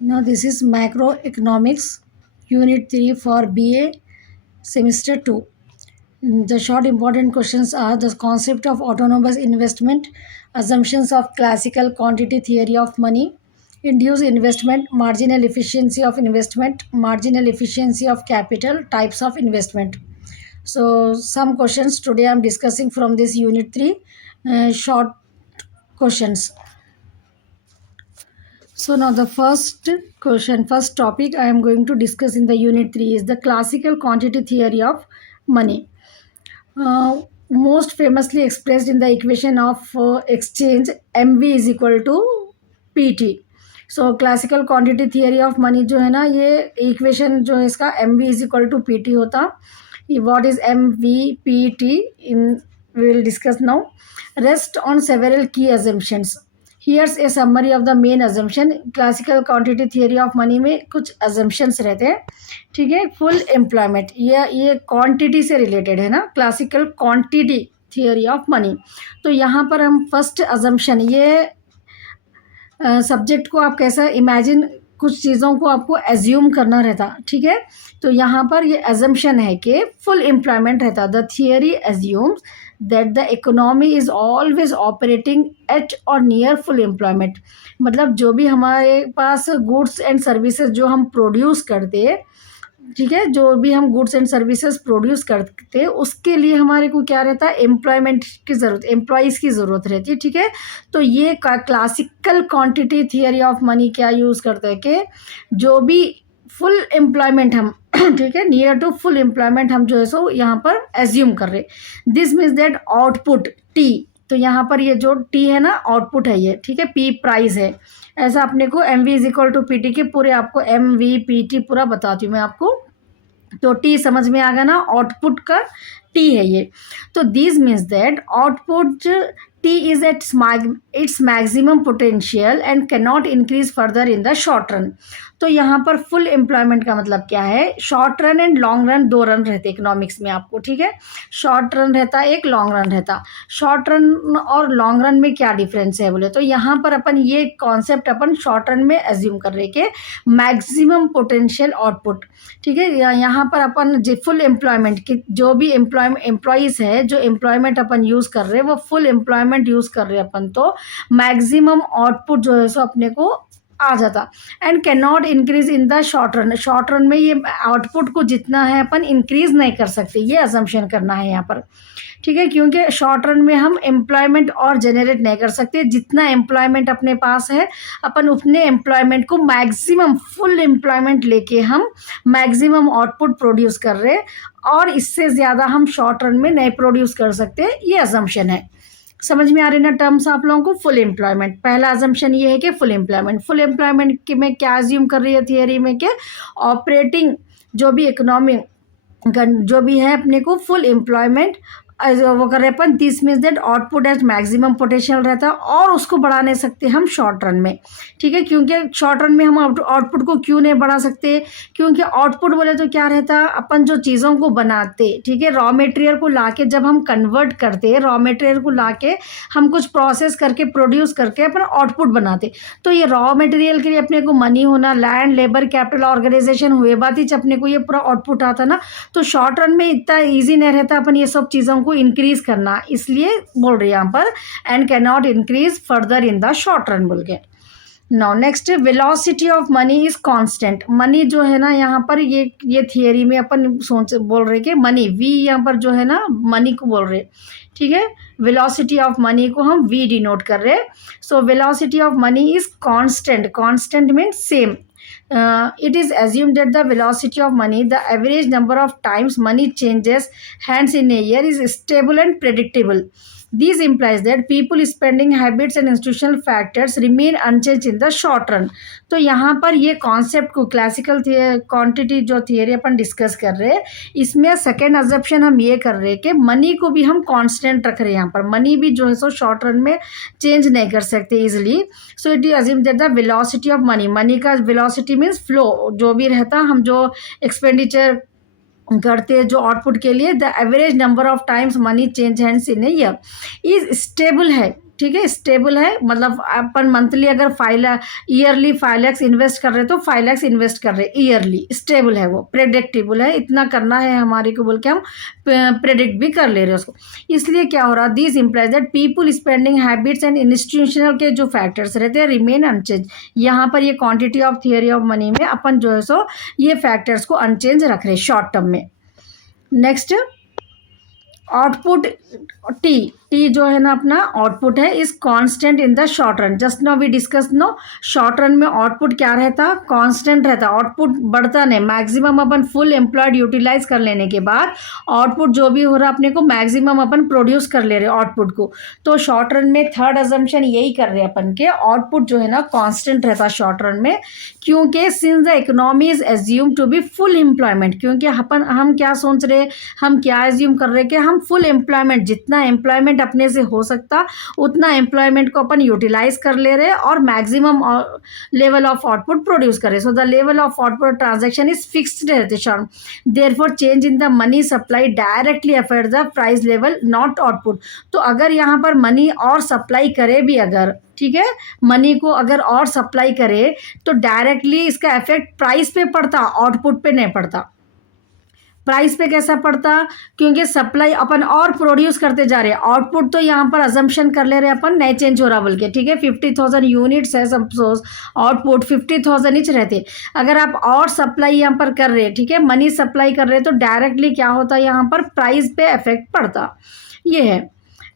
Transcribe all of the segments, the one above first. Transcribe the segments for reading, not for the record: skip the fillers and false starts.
Now this is macroeconomics, unit 3 for BA, semester 2. The short important questions are the concept of autonomous investment, assumptions of classical quantity theory of money, induced investment, marginal efficiency of investment, marginal efficiency of capital, types of investment. So some questions today I'm discussing from this unit 3, short questions. So now the first topic I am going to discuss in the unit 3 is the classical quantity theory of money. Most famously expressed in the equation of exchange MV is equal to PT. So classical quantity theory of money जो है ना, ये equation जो है इसका MV is equal to PT होता. What is MV PT in we will discuss now. Rest on several key assumptions. Here's a summary of the main assumption. Classical quantity theory of money में कुछ assumptions रहते हैं. ठीक है. Full employment, ये quantity से related है ना, classical quantity theory of money. तो यहाँ पर हम फर्स्ट अजम्पशन, ये सब्जेक्ट को आप कैसा इमेजिन, कुछ चीज़ों को आपको एज्यूम करना रहता. ठीक है. तो यहाँ पर ये एजम्पशन है कि फुल एम्प्लॉयमेंट रहता. The theory assumes that the economy is always operating eight और नियर फुल एम्प्लॉयमेंट. मतलब जो भी हमारे पास गुड्स एंड सर्विसेज जो हम प्रोड्यूस करते हैं, ठीक है, जो भी हम गुड्स एंड सर्विसेज प्रोड्यूस करते हैं उसके लिए हमारे को क्या रहता है, एम्प्लॉयमेंट की ज़रूरत, एम्प्लॉयज़ की ज़रूरत रहती है. ठीक है. तो ये classical quantity theory of money क्या यूज़ करते हैं कि जो भी फुल एम्प्लॉयमेंट हम ठीक है, नियर टू फुल एम्प्लॉयमेंट हम जो है सो यहाँ पर एज्यूम कर रहे. This means that output T. तो यहाँ पर ये जो टी है ना, आउटपुट है ये. ठीक है. पी प्राइस है. ऐसा अपने को MV is equal to PT के पूरे आपको MVPT पूरा बताती हूँ मैं आपको. तो टी समझ में आ गया ना, आउटपुट का टी है ये. तो this means that output T is at its maximum potential and can not increase further in the short run. तो यहाँ पर फुल एम्प्लॉयमेंट का मतलब क्या है, short run and long run, दो रन रहते इकोनॉमिक्स में आपको. ठीक है. शॉर्ट रन रहता, एक लॉन्ग रन रहता. शॉर्ट रन और लॉन्ग रन में क्या डिफरेंस है बोले तो यहाँ पर अपन ये कॉन्सेप्ट अपन शॉर्ट रन में एज्यूम कर रहे कि मैक्सिमम पोटेंशियल आउटपुट. ठीक है. यहाँ पर अपन फुल एम्प्लॉयमेंट की जो भी एम्प्लॉयज़ है, जो एम्प्लॉयमेंट अपन यूज़ कर रहे हैं वो फुल एम्प्लॉयमेंट यूज़ कर रहे हैं अपन, तो मैक्सिमम आउटपुट जो है सो अपने को आ जाता. And can not increase in the short run. Short run में ये आउटपुट को जितना है अपन इंक्रीज नहीं कर सकते, ये असम्पशन करना है यहाँ पर. ठीक है. क्योंकि शॉर्ट रन में हम एम्प्लॉयमेंट और जनरेट नहीं कर सकते. जितना एम्प्लॉयमेंट अपने पास है अपन उतने एम्प्लॉयमेंट को मैक्सिमम फुल एम्प्लॉयमेंट लेके हम मैक्सिमम आउटपुट प्रोड्यूस कर रहे हैं, और इससे ज़्यादा हम शॉर्ट रन में नहीं प्रोड्यूस कर सकते. ये असम्पशन है. समझ में आ रहे ना टर्म्स आप लोगों को. फुल एम्प्लॉयमेंट, पहला अजम्पशन ये है कि फुल एम्प्लॉयमेंट. फुल एम्प्लॉयमेंट के में क्या अज्यूम कर रही है थियरी में कि ऑपरेटिंग जो भी इकोनॉमी जो भी है अपने को फुल एम्प्लॉयमेंट वो कर रहे अपन. This means that output at maximum potential रहता है और उसको बढ़ा नहीं सकते हम शॉर्ट रन में. ठीक है. क्योंकि शॉर्ट रन में हम आउटपुट को क्यों नहीं बढ़ा सकते, क्योंकि आउटपुट बोले तो क्या रहता है, अपन जो चीज़ों को बनाते, ठीक है, रॉ मटेरियल को लाके जब हम कन्वर्ट करते, रॉ मटेरियल को लाके हम कुछ प्रोसेस करके प्रोड्यूस करके अपन आउटपुट बनाते. तो ये रॉ मटेरियल के लिए अपने को मनी होना, लैंड लेबर कैपिटल ऑर्गेनाइजेशन हुए बात ही अपने को ये पूरा आउटपुट आता ना. तो शॉर्ट रन में इतना ईजी नहीं रहता अपन ये सब चीज़ों को इंक्रीज करना, इसलिए बोल रहे हैं यहाँ पर and can not increase further in the short run बोल के. Now next, velocity of money is constant. Money जो है ना यहाँ पर ये थियरी में अपन बोल रहे कि मनी वी यहाँ पर जो है ना मनी को बोल रहे. ठीक है. वेलोसिटी ऑफ मनी को हम V डिनोट कर रहे. So velocity of money is constant. Constant means same. It is assumed that the velocity of money, the average number of times money changes hands in a year, is stable and predictable. This implies that people spending habits and institutional factors remain unchanged in the short run. तो यहाँ पर ये concept को classical quantity जो theory अपन discuss कर रहे हैं, इसमें सेकेंड अजम्पशन हम ये कर रहे हैं कि मनी को भी हम कांस्टेंट रख रहे हैं. यहाँ पर मनी भी जो है सो शॉर्ट रन में चेंज नहीं कर सकते easily. So it is assume that the velocity of money, money का वेलोसिटी मीन्स फ्लो जो भी रहता, हम जो एक्सपेंडिचर करते हैं जो आउटपुट के लिए, the average number of times money change hands in a year is stable है. ठीक है, स्टेबल है, मतलब अपन मंथली अगर 5 लाख ईयरली 5 लाख इन्वेस्ट कर रहे तो 5 लाख इन्वेस्ट कर रहे ईयरली, स्टेबल है, वो प्रेडिक्टेबल है, इतना करना है हमारे को बोल के हम प्रेडिक्ट भी कर ले रहे हैं उसको। इसलिए क्या हो रहा, this implies that people spending habits and institutional के जो फैक्टर्स रहते हैं रिमेन अनचेंज। यहाँ पर ये quantity of theory of money में अपन जो है सो ये फैक्टर्स को अनचेंज रख रहे हैं शॉर्ट टर्म में। नेक्स्ट आउटपुट टी जो है ना अपना आउटपुट है is constant in the short run. Just now we discuss no short run में आउटपुट क्या रहता, कांस्टेंट रहता, आउटपुट बढ़ता नहीं, मैक्सिमम अपन फुल एम्प्लॉयड यूटिलाइज कर लेने के बाद आउटपुट जो भी हो रहा अपने को मैक्सिमम अपन प्रोड्यूस कर ले रहे आउटपुट को। तो शॉर्ट रन में थर्ड अजम्पशन यही कर रहे हैं अपन के आउटपुट जो है ना कांस्टेंट रहता शॉर्ट रन में, क्योंकि since the economy is assume to be full employment. क्योंकि अपन हम क्या सोच रहे, हम क्या एज्यूम कर रहे कि हम फुल एम्प्लॉयमेंट, जितना एम्प्लॉयमेंट अपने से हो सकता उतना एम्प्लॉयमेंट को अपन यूटिलाइज कर ले रहे और maximum level of output produce कर रहे। So the level of output transaction is fixed रहते short, therefore change in the money supply directly affect the price level not output. तो अगर यहाँ पर मनी और सप्लाई करे भी अगर, ठीक है, मनी को अगर और सप्लाई करे तो डायरेक्टली इसका इफेक्ट प्राइस पे पड़ता, आउटपुट पे नहीं पड़ता। प्राइस पे कैसा पड़ता, क्योंकि सप्लाई अपन और प्रोड्यूस करते जा रहे हैं, आउटपुट तो यहाँ पर अजम्पशन कर ले रहे अपन नहीं चेंज हो रहा बोल के, ठीक है, 50,000 यूनिट्स है सपोज, आउटपुट 50,000 ही रहते। अगर आप और सप्लाई यहाँ पर कर रहे हैं, ठीक है, मनी सप्लाई कर रहे हैं तो डायरेक्टली क्या होता है यहाँ पर प्राइस पे इफेक्ट पड़ता, ये है।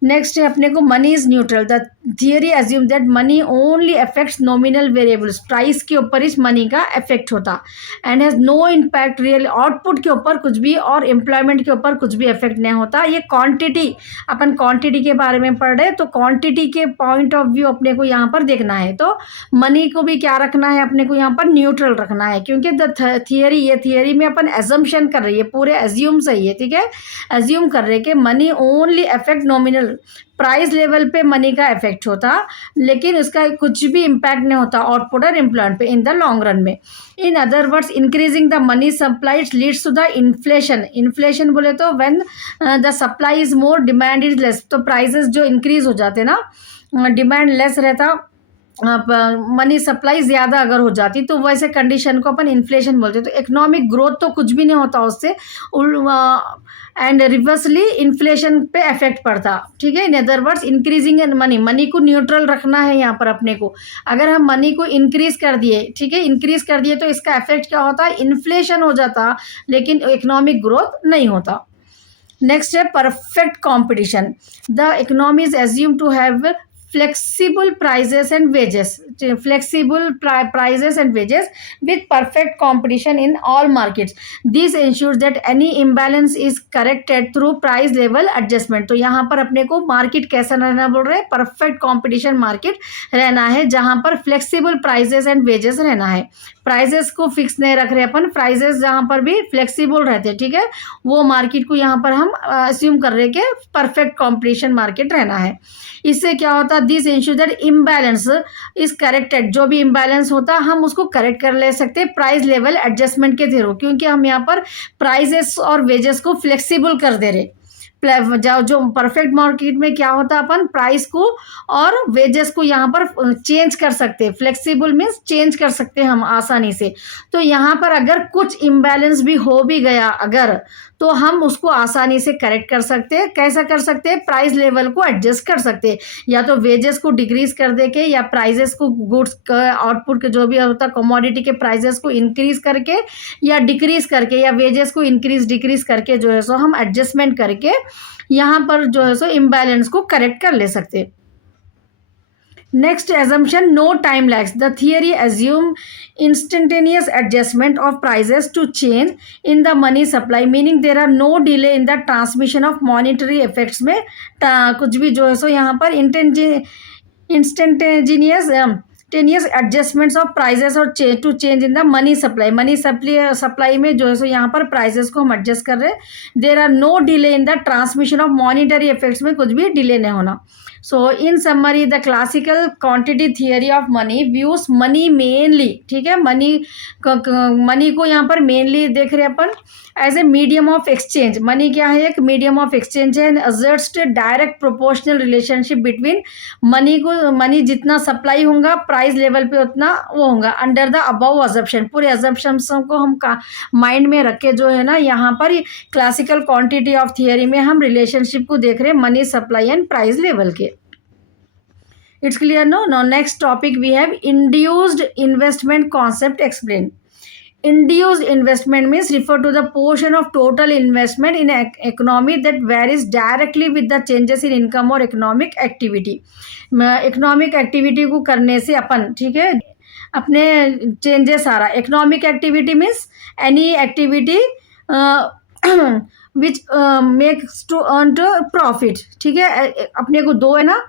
नेक्स्ट है अपने को money is neutral. The theory assume that money only affects nominal variables, price के ऊपर इस मनी का इफेक्ट होता and has no impact real, output के ऊपर कुछ भी और एम्प्लॉयमेंट के ऊपर कुछ भी इफेक्ट नहीं होता। ये क्वांटिटी, अपन क्वांटिटी के बारे में पढ़ रहे तो क्वांटिटी के पॉइंट ऑफ व्यू अपने को यहाँ पर देखना है, तो मनी को भी क्या रखना है अपने को यहाँ पर न्यूट्रल रखना है, क्योंकि द थियरी, ये थियरी में अपन एजम्पशन कर रही है, पूरे एज्यूम सही है, ठीक है, एज्यूम कर रहे कि money only affect nominal, price level पे मनी का इफेक्ट होता लेकिन उसका कुछ भी इम्पैक्ट नहीं होता आउटपुट और एम्प्लॉयमेंट पे इन द लॉन्ग रन में। In other words increasing the money supply leads to the inflation. Inflation बोले तो when the supply is more demand is less, तो प्राइसेस जो इंक्रीज हो जाते ना, डिमांड लेस रहता, मनी सप्लाई ज़्यादा अगर हो जाती तो वैसे कंडीशन को अपन इन्फ्लेशन बोलते। तो इकोनॉमिक ग्रोथ तो कुछ भी नहीं होता उससे, एंड रिवर्सली इन्फ्लेशन पे इफेक्ट पड़ता, ठीक है। इन other words increasing in money, money को न्यूट्रल रखना है यहाँ पर अपने को। अगर हम मनी को इंक्रीज कर दिए, ठीक है, इंक्रीज कर दिए तो इसका इफेक्ट क्या होता है, इन्फ्लेशन हो जाता लेकिन इकोनॉमिक ग्रोथ नहीं होता। नेक्स्ट है perfect competition. The economy is assume to have flexible prices and wages, flexible prices and wages with perfect competition in all markets. This ensures that any imbalance is corrected through price level adjustment. तो यहाँ पर अपने को market कैसा रहना बोल रहे हैं, परफेक्ट कंपटीशन मार्केट रहना है जहाँ पर फ्लेक्सिबल प्राइजेस एंड वेजेस रहना है। प्राइजेस को फिक्स नहीं रख रहे अपन, प्राइजेस जहाँ पर भी फ्लेक्सिबल रहते हैं, ठीक है, वो मार्केट को यहाँ पर हम अस्यूम कर रहे हैं कि परफेक्ट कंपटीशन मार्केट रहना है। इससे क्या होता है, this ensure that imbalance is corrected, जो भी इम्बैलेंस होता हम उसको करेक्ट कर ले सकते हैं प्राइस लेवल एडजस्टमेंट के थ्रू, क्योंकि हम यहाँ पर प्राइजेस और वेजेस को फ्लेक्सिबल कर दे रहे। जो परफेक्ट मार्केट में क्या होता है, अपन प्राइस को और वेजेस को यहाँ पर चेंज कर सकते हैं, फ्लेक्सिबल मीन्स चेंज कर सकते हैं हम आसानी से। तो यहाँ पर अगर कुछ इम्बैलेंस भी हो भी गया अगर, तो हम उसको आसानी से करेक्ट कर सकते हैं। कैसा कर सकते हैं, प्राइस लेवल को एडजस्ट कर सकते हैं, या तो वेजेस को डिक्रीज कर दे के, या प्राइजेस को गुड्स का आउटपुट के जो भी होता है कमोडिटी के प्राइजेस को इंक्रीज करके या डिक्रीज करके, या वेजेस को इंक्रीज डिक्रीज करके जो है सो हम एडजस्टमेंट करके यहाँ पर जो है सो इम्बैलेंस को करेक्ट कर ले सकते हैं। Next assumption, no time lags. The theory assume instantaneous adjustment of prices to change in the money supply, meaning there are no delay in the transmission of monetary effects में कुछ भी जो है सो यहाँ पर instantaneous simultaneous adjustments of prices और to change in the money supply में जो है सो यहाँ पर प्राइजेस को हम एडजस्ट कर रहे हैं. There are no delay in the transmission of monetary effects में कुछ भी डिले नहीं होना. So in summary the classical quantity theory of money views money mainly, ठीक है, मनी को यहाँ पर मेनली देख रहे हैं अपन as a medium of exchange. Money क्या है, एक मीडियम ऑफ एक्सचेंज है. Asserts direct proportional relationship between money जितना सप्लाई होगा प्राइस लेवल पे उतना वो होगा अंडर द अबव अजम्पशन. पूरे अजम्पशंस को हम माइंड में रख के जो है ना यहाँ पर क्लासिकल क्वांटिटी ऑफ थियरी में हम रिलेशनशिप को देख रहे हैं money supply and price level के. It's clear, no? Now next topic we have induced investment concept explained. Induced investment means refer to the portion of total investment in economy that varies directly with the changes in income or economic activity. Economic activity को करने से अपन, ठीक है, अपने changes आ रहा. Economic activity means any activity which makes to earn to profit. ठीक है, अपने को दो है ना,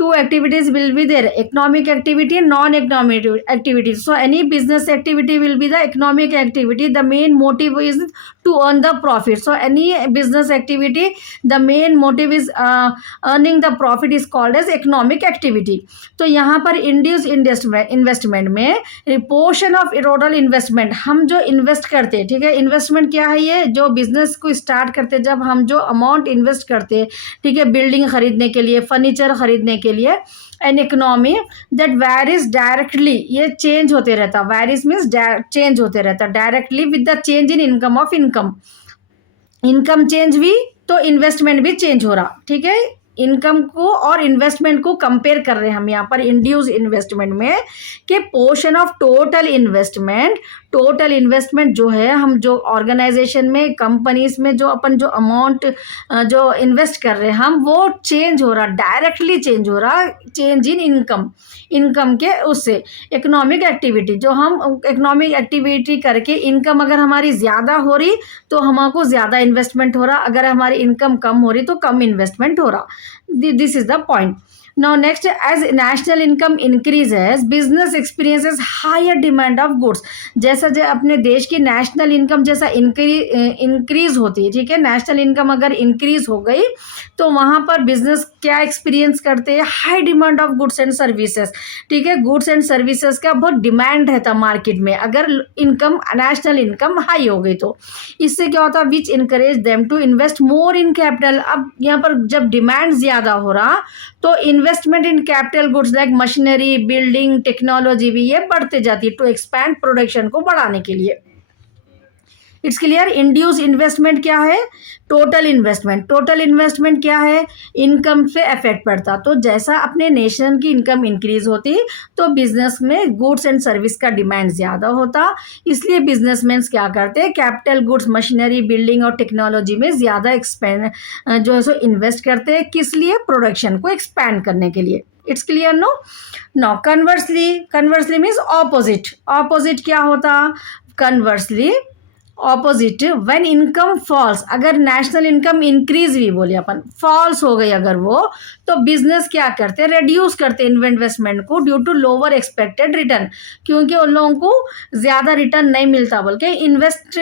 two activities will be there, economic activity and non-economic activity. So any business activity will be the economic activity. The main motive is to earn the profit. So any business activity, the main motive is earning the profit is called as economic activity. तो यहाँ पर induced investment में portion of total investment, हम जो invest करते हैं, ठीक है, investment क्या है, ये जो business को start करते, जब हम जो amount invest करते, ठीक है, बिल्डिंग खरीदने के लिए, फर्नीचर खरीदने के लिए, an economy that varies directly, ये चेंज होते रहता. वेरीज मीन्स चेंज होते रहता directly with the change in income of income change हुई तो इन्वेस्टमेंट भी चेंज हो रहा. ठीक है, इनकम को और इन्वेस्टमेंट को कंपेयर कर रहे हैं हम यहाँ पर इंड्यूस इन्वेस्टमेंट में कि पोर्शन ऑफ टोटल इन्वेस्टमेंट जो है, हम जो ऑर्गेनाइजेशन में, कंपनीज में जो अपन जो अमाउंट जो इन्वेस्ट कर रहे हैं हम, वो चेंज हो रहा, डायरेक्टली चेंज हो रहा, चेंज इन इनकम के उससे. इकोनॉमिक एक्टिविटी, जो हम इकोनॉमिक एक्टिविटी करके इनकम अगर हमारी ज़्यादा हो रही तो हमको ज़्यादा इन्वेस्टमेंट हो रहा, अगर हमारी इनकम कम हो रही तो कम इन्वेस्टमेंट हो रहा. This is the point. Now next, as national income increases, business experiences higher demand of goods. जैसा जो अपने देश की नेशनल इनकम जैसा इंक्रीज होती है, ठीक है, नेशनल इनकम अगर इंक्रीज हो गई तो वहाँ पर बिजनेस क्या एक्सपीरियंस करते हैं, high demand of goods and services. ठीक है, गुड्स एंड सर्विसेज का बहुत डिमांड रहता मार्केट में अगर इनकम, नेशनल इनकम हाई हो गई तो. इससे क्या होता है, which encourage them to invest more in capital. अब यहाँ पर जब डिमांड ज़्यादा हो रहा तो investment in capital goods like machinery, building, technology भी ये बढ़ते जाती है टू एक्सपैंड प्रोडक्शन को बढ़ाने के लिए. It's clear. इंड्यूस इन्वेस्टमेंट क्या है, टोटल इन्वेस्टमेंट क्या है, इनकम पे इफेक्ट पड़ता. तो जैसा अपने नेशन की इनकम इंक्रीज होती तो बिजनेस में गुड्स एंड सर्विस का डिमांड ज़्यादा होता, इसलिए बिजनेसमैन क्या करते हैं, कैपिटल गुड्स, मशीनरी, बिल्डिंग और टेक्नोलॉजी में ज़्यादा एक्सपेंड जो है सो इन्वेस्ट करते हैं. किस लिए, प्रोडक्शन को एक्सपैंड करने के लिए. It's clear, no conversely means opposite क्या होता, conversely opposite when income falls. अगर नेशनल इनकम इंक्रीज हुई, बोले अपन फॉल्स हो गई अगर वो, तो बिजनेस क्या करते हैं, रिड्यूस करते हैं इन्वेस्टमेंट को due to lower expected return, क्योंकि उन लोगों को ज़्यादा रिटर्न नहीं मिलता. बोल के इन्वेस्ट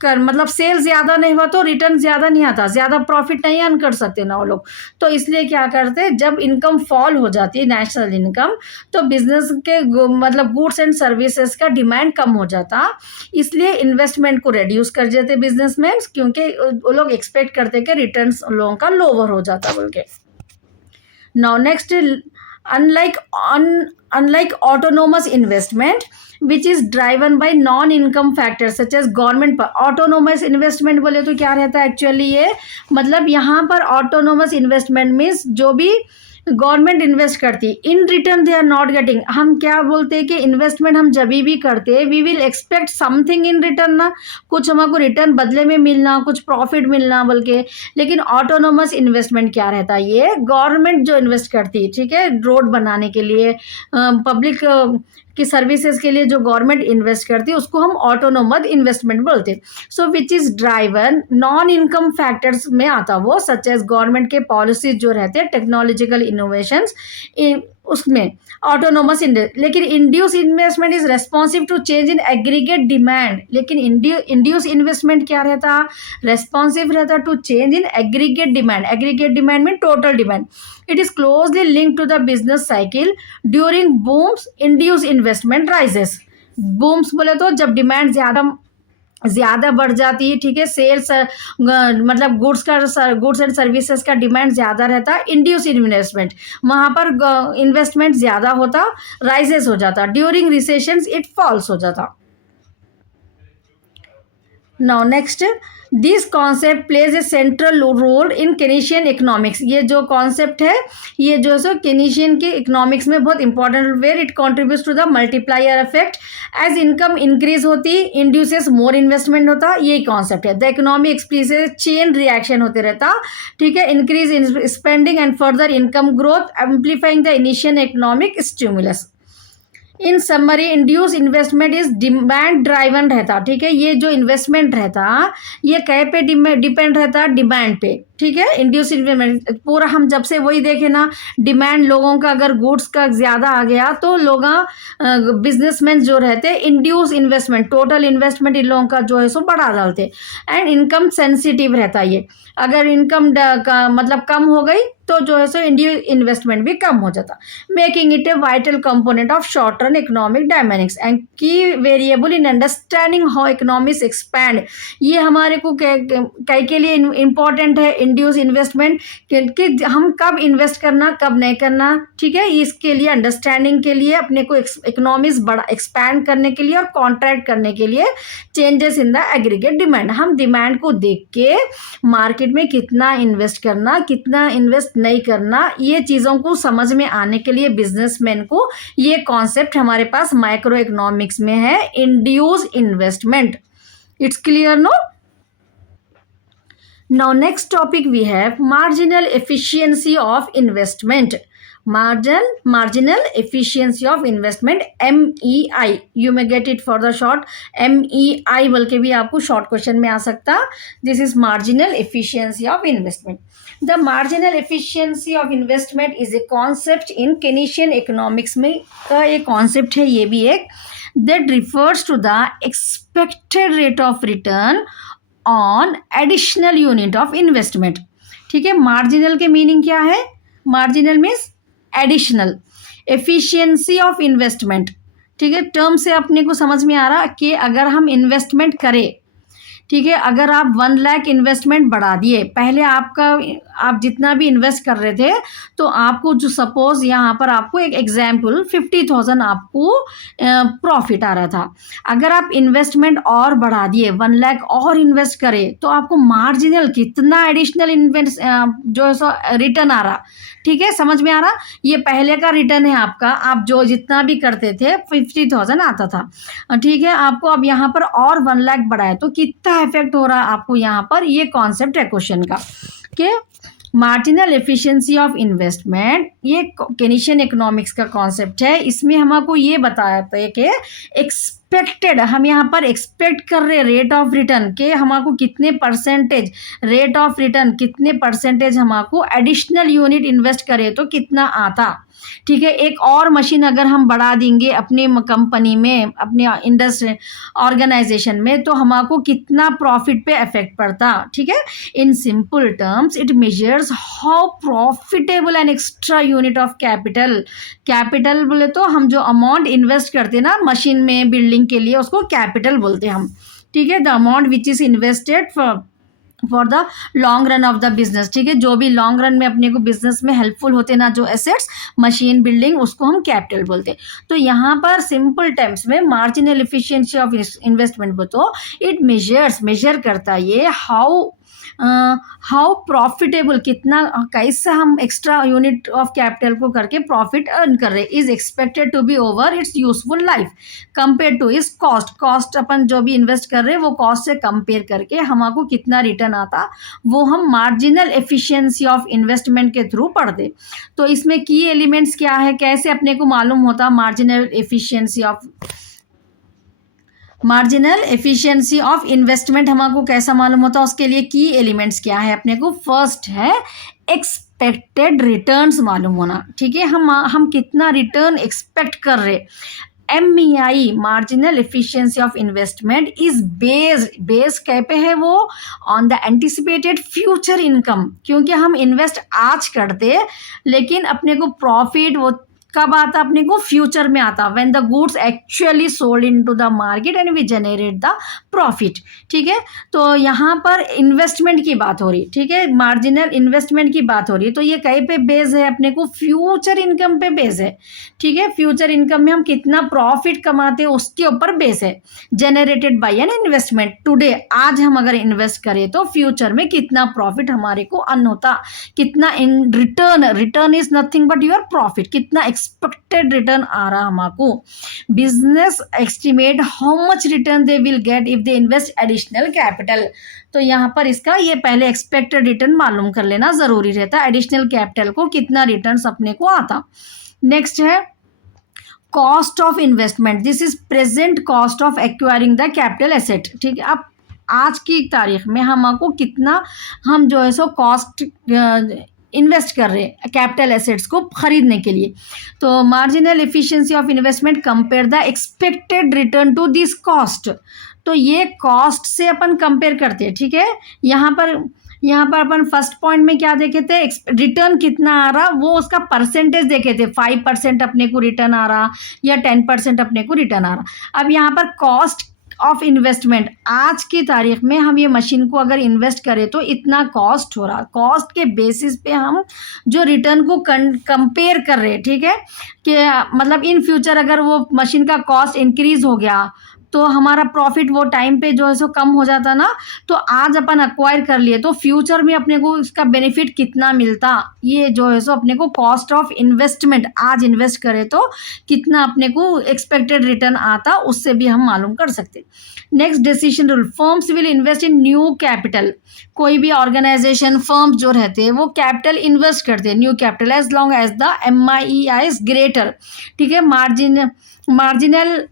कर, मतलब सेल ज़्यादा नहीं हुआ तो रिटर्न ज़्यादा नहीं आता, ज़्यादा प्रॉफिट नहीं अर्न कर सकते ना वो लोग. तो इसलिए क्या करते हैं, जब इनकम फॉल हो जाती है नेशनल इनकम, तो बिजनेस के मतलब गुड्स एंड सर्विसेज का डिमांड कम हो जाता, इसलिए इन्वेस्टमेंट को रिड्यूस कर देते बिजनेसमैन, क्योंकि वो लोग एक्सपेक्ट करते कि रिटर्न लोगों का लोअर हो जाता बोल के. Now next, unlike autonomous investment which is driven by non-income factors such as government. autonomous investment बोले तो क्या रहता है एक्चुअली, ये मतलब यहाँ पर autonomous investment means जो भी गवर्नमेंट इन्वेस्ट करती, in return they are not getting. हम क्या बोलते हैं कि इन्वेस्टमेंट हम जब भी करते हैं, we will expect something in return ना, कुछ हमको रिटर्न बदले में मिलना, कुछ प्रॉफिट मिलना बोल के. लेकिन ऑटोनोमस इन्वेस्टमेंट क्या रहता है, ये गवर्नमेंट जो इन्वेस्ट करती है, ठीक है, रोड बनाने के लिए, पब्लिक की सर्विसेज के लिए जो गवर्नमेंट इन्वेस्ट करती है उसको हम ऑटोनोमस इन्वेस्टमेंट बोलते हैं. So which is driven non income factors में आता वो, सच एज गवर्नमेंट के पॉलिसीज जो रहते हैं, टेक्नोलॉजिकल इनोवेशंस, उसमें ऑटोनोमस लेकिन induce investment is responsive to change in aggregate demand, लेकिन इंड्यूस इन्वेस्टमेंट क्या रहता, रेस्पॉन्सिव रहता to change in aggregate demand में total demand. It is closely linked to the business cycle. During booms induce investment rises. Booms बोले तो जब demand ज़्यादा बढ़ जाती है, ठीक है, सेल्स मतलब गुड्स एंड सर्विसेज का डिमांड ज़्यादा रहता, इंड्यूस इन्वेस्टमेंट वहाँ पर इन्वेस्टमेंट ज़्यादा होता, राइजेस हो जाता. ड्यूरिंग रिसेशंस इट फॉल्स हो जाता. Now next, this concept plays a central role in Keynesian economics. ये जो कॉन्सेप्ट है ये जो है केनीशियन के इकोनॉमिक्स में बहुत important, where it contributes to the multiplier effect. As income increase होती इंड्यूसेस मोर इन्वेस्टमेंट होता, यही कॉन्सेप्ट है. The economy experiences chain reaction होते रहता, ठीक है, increase in spending and further income growth amplifying the initial economic stimulus. In summary induce investment is demand driven रहता, ठीक है, ये जो इन्वेस्टमेंट रहता ये कहे पे डिपेंड रहता, डिमांड पे, ठीक है. इंड्यूस इन्वेस्टमेंट पूरा हम जब से वही देखे ना, डिमांड लोगों का अगर गुड्स का ज़्यादा आ गया तो लोग बिजनेसमैन जो रहते इंड्यूस इन्वेस्टमेंट, टोटल इन्वेस्टमेंट इन लोगों का जो है सो बढ़ा डालते. एंड इनकम सेंसिटिव रहता ये, अगर इनकम मतलब कम हो गई तो जो है सो इंड्यूस इन्वेस्टमेंट भी कम हो जाता. Making it a vital component of short term economic dynamics and key variable in understanding how economics expand. ये हमारे को कई के लिए इम्पॉर्टेंट है इंड्यूस इन्वेस्टमेंट, कि हम कब इन्वेस्ट करना कब नहीं करना, ठीक है. इसके लिए अंडरस्टैंडिंग के लिए अपने को इकोनॉमिक्स बड़ा एक्सपैंड करने के लिए और कॉन्ट्रैक्ट करने के लिए changes in the aggregate demand. हम डिमांड को देख के मार्केट में कितना इन्वेस्ट करना कितना इन्वेस्ट नहीं करना, ये चीज़ों को समझ में आने के लिए बिजनेसमैन को ये कॉन्सेप्ट हमारे पास माइक्रो इकोनॉमिक्स में है, induce investment. It's clear no. Now next topic we have marginal efficiency of investment. Marginal efficiency of investment, MEI. You may get it for the short MEI बोल के भी आपको short question में आ सकता. This is marginal efficiency of investment. The marginal efficiency of investment is a concept in Keynesian economics में का एक concept है ये भी एक, that refers to the expected rate of return on additional unit of investment. ठीक है, marginal के मीनिंग क्या है, marginal means additional. Efficiency of investment, ठीक है, टर्म से अपने को समझ में आ रहा कि अगर हम इन्वेस्टमेंट करें, ठीक है, अगर आप 1 लाख इन्वेस्टमेंट बढ़ा दिए, पहले आप जितना भी इन्वेस्ट कर रहे थे तो आपको जो सपोज यहाँ पर आपको एक एग्जाम्पल 50,000 आपको प्रॉफिट आ रहा था. अगर आप इन्वेस्टमेंट और बढ़ा दिए 1 लाख और इन्वेस्ट करें तो आपको मार्जिनल कितना एडिशनल इन्वेस्ट जो है सो रिटर्न आ रहा. ठीक है, समझ में आ रहा, ये पहले का रिटर्न है आपका, आप जो जितना भी करते थे 50,000 आता था, ठीक है, आपको अब यहाँ पर और 1 लाख बढ़ाए तो कितना इफेक्ट हो रहा है आपको यहाँ पर, ये कॉन्सेप्ट है क्वेश्चन का. कि मार्जिनल एफिशिएंसी ऑफ इन्वेस्टमेंट ये केनीशियन इकोनॉमिक्स का कॉन्सेप्ट है. इसमें हमको ये बताया था कि एक्सपेक्टेड, हम यहाँ पर एक्सपेक्ट कर रहे रेट ऑफ रिटर्न के हमको कितने परसेंटेज रेट ऑफ रिटर्न, कितने परसेंटेज हमको एडिशनल यूनिट इन्वेस्ट करें तो कितना आता. ठीक है, एक और मशीन अगर हम बढ़ा देंगे अपनी कंपनी में, अपने इंडस्ट्री ऑर्गेनाइजेशन में, तो हमको कितना प्रॉफिट पे इफेक्ट पड़ता. ठीक है, in simple terms it measures how profitable an extra unit of capital बोले तो हम जो अमाउंट इन्वेस्ट करते हैं ना मशीन में, बिल्डिंग के लिए, उसको कैपिटल बोलते हैं हम. ठीक है, the amount which is invested for the long run of the business. ठीक है, जो भी लॉन्ग रन में अपने को बिजनेस में हेल्पफुल होते ना जो एसेट्स, मशीन, बिल्डिंग, उसको हम कैपिटल बोलते हैं. तो यहाँ पर सिंपल टर्म्स में मार्जिनल एफिशिएंसी ऑफ इन्वेस्टमेंट तो इट मेजर करता है ये हाउ प्रॉफिटेबल, कितना कैसे हम एक्स्ट्रा यूनिट ऑफ कैपिटल को करके प्रॉफिट अर्न कर रहे, is expected to be over its useful life compare to इस कॉस्ट अपन जो भी इन्वेस्ट कर रहे हैं वो कॉस्ट से कंपेयर करके हमको कितना रिटर्न आता, वो हम मार्जिनल एफिशिएंसी ऑफ इन्वेस्टमेंट के थ्रू पढ़ते. तो इसमें की एलिमेंट्स क्या है, कैसे अपने को मालूम होता marginal efficiency of marginal efficiency of investment हमको कैसा मालूम होता है, उसके लिए की एलिमेंट्स क्या है अपने को, फर्स्ट है एक्सपेक्टेड रिटर्न्स मालूम होना, ठीक है, हम कितना रिटर्न एक्सपेक्ट कर रहे। MEI marginal efficiency of investment is based क्या पे है वो, on the anticipated future income, क्योंकि हम इन्वेस्ट आज करते लेकिन अपने को प्रॉफिट वो कब आता, अपने को फ्यूचर में आता, when the goods actually sold into the market and we generate the profit, ठीक है। तो यहाँ पर इन्वेस्टमेंट की बात हो रही, ठीक है, मार्जिनल इन्वेस्टमेंट की बात हो रही है, तो ये कहीं पे बेस है, अपने को फ्यूचर इनकम पे बेस है, ठीक है, फ्यूचर इनकम में हम कितना प्रॉफिट कमाते हैं उसके ऊपर बेस है, generated by an investment today, आज हम अगर इन्वेस्ट करें तो फ्यूचर में कितना प्रॉफिट हमारे को अर्न होता, कितना in return is nothing but your profit, कितना एक्सपेक्टेड रिटर्न आ रहा हमको, business estimate how much return they will get if they invest additional capital. तो यहाँ पर इसका ये पहले एक्सपेक्टेड रिटर्न मालूम कर लेना जरूरी रहता है, एडिशनल कैपिटल को कितना रिटर्न अपने को आता। नेक्स्ट है cost of investment, this is present cost of acquiring the capital asset, ठीक है। अब आज की तारीख में हमको कितना हम जो है सो कॉस्ट इन्वेस्ट कर रहे हैं कैपिटल एसेट्स को खरीदने के लिए, तो marginal efficiency of investment compare the expected return to this cost, तो ये कॉस्ट से अपन कंपेयर करते हैं, ठीक है। यहाँ पर अपन फर्स्ट पॉइंट में क्या देखे थे, रिटर्न कितना आ रहा, वो उसका परसेंटेज देखे थे, 5% अपने को रिटर्न आ रहा या 10% अपने को रिटर्न आ रहा। अब यहाँ पर कॉस्ट ऑफ इन्वेस्टमेंट, आज की तारीख में हम ये मशीन को अगर इन्वेस्ट करें तो इतना कॉस्ट हो रहा, कॉस्ट के बेसिस पे हम जो रिटर्न को कंपेयर कर रहे हैं, ठीक है, कि मतलब इन फ्यूचर अगर वो मशीन का कॉस्ट इंक्रीज हो गया तो हमारा प्रॉफिट वो टाइम पे जो है सो कम हो जाता ना, तो आज अपन अक्वायर कर लिए तो फ्यूचर में अपने को इसका बेनिफिट कितना मिलता, ये जो है सो अपने को कॉस्ट ऑफ इन्वेस्टमेंट, आज इन्वेस्ट करें तो कितना अपने को एक्सपेक्टेड रिटर्न आता, उससे भी हम मालूम कर सकते। Next decision rule, firms will invest in new capital, कोई भी ऑर्गेनाइजेशन फर्म जो रहते हैं वो कैपिटल इन्वेस्ट करते हैं, new capital, as long as the MIEI is greater, ठीक है। मार्जिनल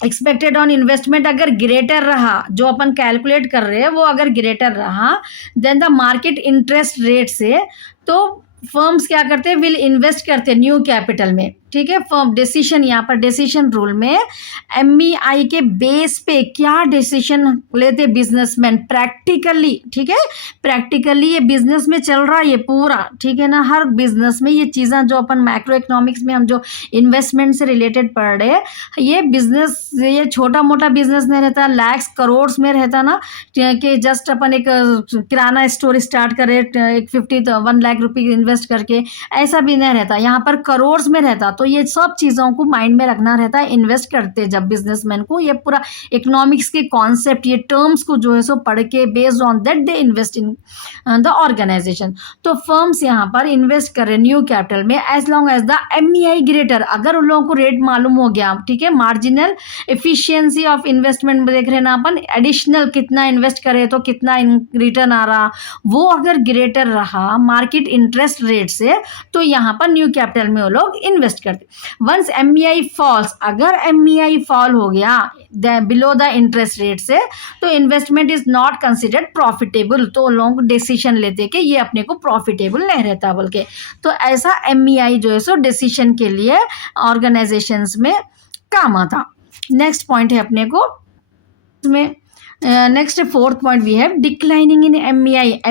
एक्सपेक्टेड ऑन इन्वेस्टमेंट अगर ग्रेटर रहा, जो अपन कैलकुलेट कर रहे हैं वो अगर ग्रेटर रहा then the market interest rate से, तो फर्म्स क्या करते हैं, विल इन्वेस्ट करते हैं न्यू कैपिटल में, ठीक है। फर्म डिसीजन, यहाँ पर डिसीजन रूल में MEI के बेस पे क्या डिसीजन लेते बिजनेसमैन, प्रैक्टिकली, ठीक है, प्रैक्टिकली ये बिजनेस में चल रहा है ये पूरा, ठीक है ना, हर बिजनेस में ये चीज़ें जो अपन मैक्रो इकोनॉमिक्स में हम जो इन्वेस्टमेंट से रिलेटेड पढ़ रहे हैं, ये बिजनेस, ये छोटा मोटा बिजनेस नहीं रहता, लैक्स करोड़ में रहता ना, कि जस्ट अपन एक किराना स्टोर स्टार्ट करें एक 1 लाख रुपये इन्वेस्ट करके, ऐसा भी नहीं रहता, यहाँ पर करोड़ में रहता। तो ये सब चीज़ों को माइंड में रखना रहता है इन्वेस्ट करते जब बिजनेसमैन को, ये पूरा इकोनॉमिक्स के कॉन्सेप्ट, ये टर्म्स को जो है सो पढ़ के based on that they invest in the organization. तो फर्म्स यहाँ पर इन्वेस्ट कर रहे न्यू कैपिटल में as long as the MEI greater, अगर उन लोगों को रेट मालूम हो गया, ठीक है। मार्जिनल एफिशिएंसी ऑफ इन्वेस्टमेंट में देख रहे ना अपन, एडिशनल कितना इन्वेस्ट करे तो कितना रिटर्न आ रहा, वो अगर ग्रेटर रहा मार्केट इंटरेस्ट रेट से, तो यहाँ पर न्यू कैपिटल में वो लोग इन्वेस्ट करते। वंस MEI फॉल्स, अगर MEI फॉल हो गया बिलो द इंटरेस्ट रेट से, तो investment is not considered profitable, तो लोग डिसीजन लेते कि ये अपने को प्रॉफिटेबल नहीं रहता बोल के। तो ऐसा MEI जो है सो डिसीजन के लिए ऑर्गेनाइजेशंस में काम आता। नेक्स्ट पॉइंट है अपने को इसमें, next fourth point we have declining in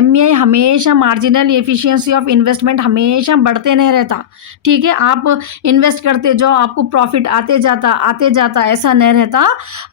MEI हमेशा मार्जिनल एफिशिएंसी ऑफ इन्वेस्टमेंट हमेशा बढ़ते नहीं रहता, ठीक है। आप इन्वेस्ट करते जो आपको प्रॉफिट आते जाता ऐसा नहीं रहता,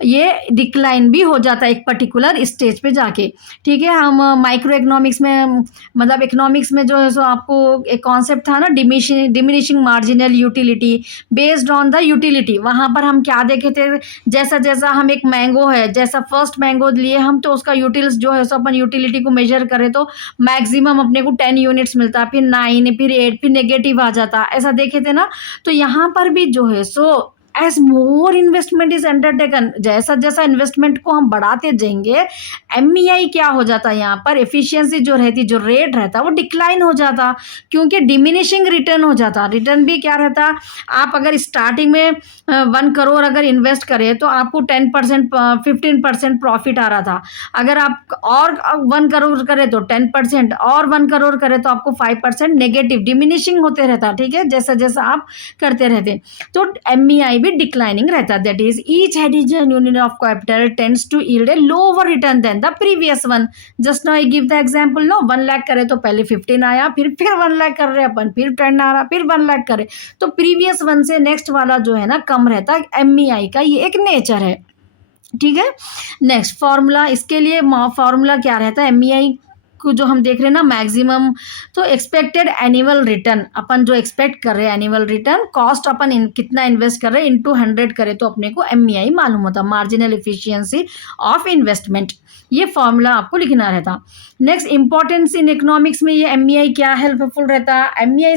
ये डिक्लाइन भी हो जाता एक पर्टिकुलर स्टेज पे जाके, ठीक है। हम माइक्रो इकोनॉमिक्स में, मतलब इकोनॉमिक्स में जो है सो आपको एक कॉन्सेप्ट था ना, diminishing marginal utility, based on the utility, वहाँ पर हम क्या देखे थे, जैसा हम एक मैंगो है, जैसा फर्स्ट मैंगो लिए हम, तो उसका यूटिल्स जो है सो अपन यूटिलिटी को मेजर करें तो मैक्सिमम अपने को 10 यूनिट्स मिलता, फिर 9, फिर 8, फिर नेगेटिव आ जाता, ऐसा देखे थे ना। तो यहाँ पर भी जो है so as more investment is undertaken, जैसा जैसा इन्वेस्टमेंट को हम बढ़ाते जाएंगे, एमईआई क्या हो जाता है यहाँ पर, एफिशिएंसी जो रहती, जो रेट रहता वो डिक्लाइन हो जाता, क्योंकि डिमिनिशिंग रिटर्न हो जाता। रिटर्न भी क्या रहता, आप अगर स्टार्टिंग में 1 करोड़ अगर इन्वेस्ट करें तो आपको 10% 15% प्रॉफिट आ रहा था। अगर आप और 1 करोड़ करें तो 10%, और 1 करोड़ करें तो आपको 5% नेगेटिव डिमिनिशिंग होते रहता, ठीक है, जैसा जैसा आप करते रहते। तो एमईआई भी डिक्लाइनिंग रहता, that is each additional unit of capital tends to yield a lower return than the previous one. Just now I give the example, no 1 lakh करे तो पहले 15 आया, फिर 1 लाख कर रहे अपन, फिर 10 आ रहा, फिर 1 लाख करे, तो प्रीवियस वन से नेक्स्ट वाला जो है ना कम रहता है। एमईआई का ये एक नेचर है, ठीक है। नेक्स्ट फॉर्मूला, इसके लिए फॉर्मूला क्या रहता है एमईआई को जो हम देख रहे हैं ना, मैक्सिमम, तो एक्सपेक्टेड एनुअल रिटर्न, अपन जो एक्सपेक्ट कर रहे हैं एनुअल रिटर्न, कॉस्ट अपन कितना इन्वेस्ट कर रहे हैं इनटू 100 करें तो अपने को एमईआई मालूम होता, मार्जिनल एफिशिएंसी ऑफ इन्वेस्टमेंट। ये फॉर्मूला आपको लिखना रहता। नेक्स्ट इंपॉर्टेंस इन इकोनॉमिक्स में ये एमईआई क्या हेल्पफुल रहता है, MEI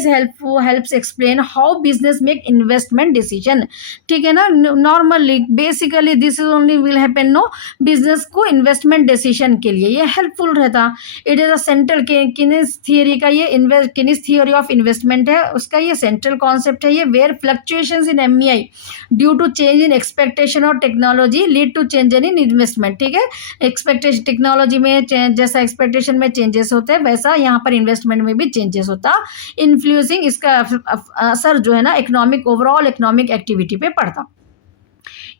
helps explain how business make investment decision, ठीक है ना। Normally basically this is only will happen, no, business को इन्वेस्टमेंट डिसीजन के लिए ये हेल्पफुल रहता। It is a central Keynes theory का ये किनिस थियरी ऑफ इन्वेस्टमेंट है, उसका ये सेंट्रल कॉन्सेप्ट है ये, where fluctuations in MEI due to change in expectation और technology lead to change in investment, ठीक है। एक्सपेक्टेशन टेक्नोलॉजी में जैसा एक्सपेक्टेशन में चेंजेस होते हैं वैसा यहाँ पर इन्वेस्टमेंट में भी चेंजेस होता, इन्फ्लुएंसिंग, इसका असर जो है ना इकोनॉमिक, ओवरऑल इकोनॉमिक एक्टिविटी पे पड़ता।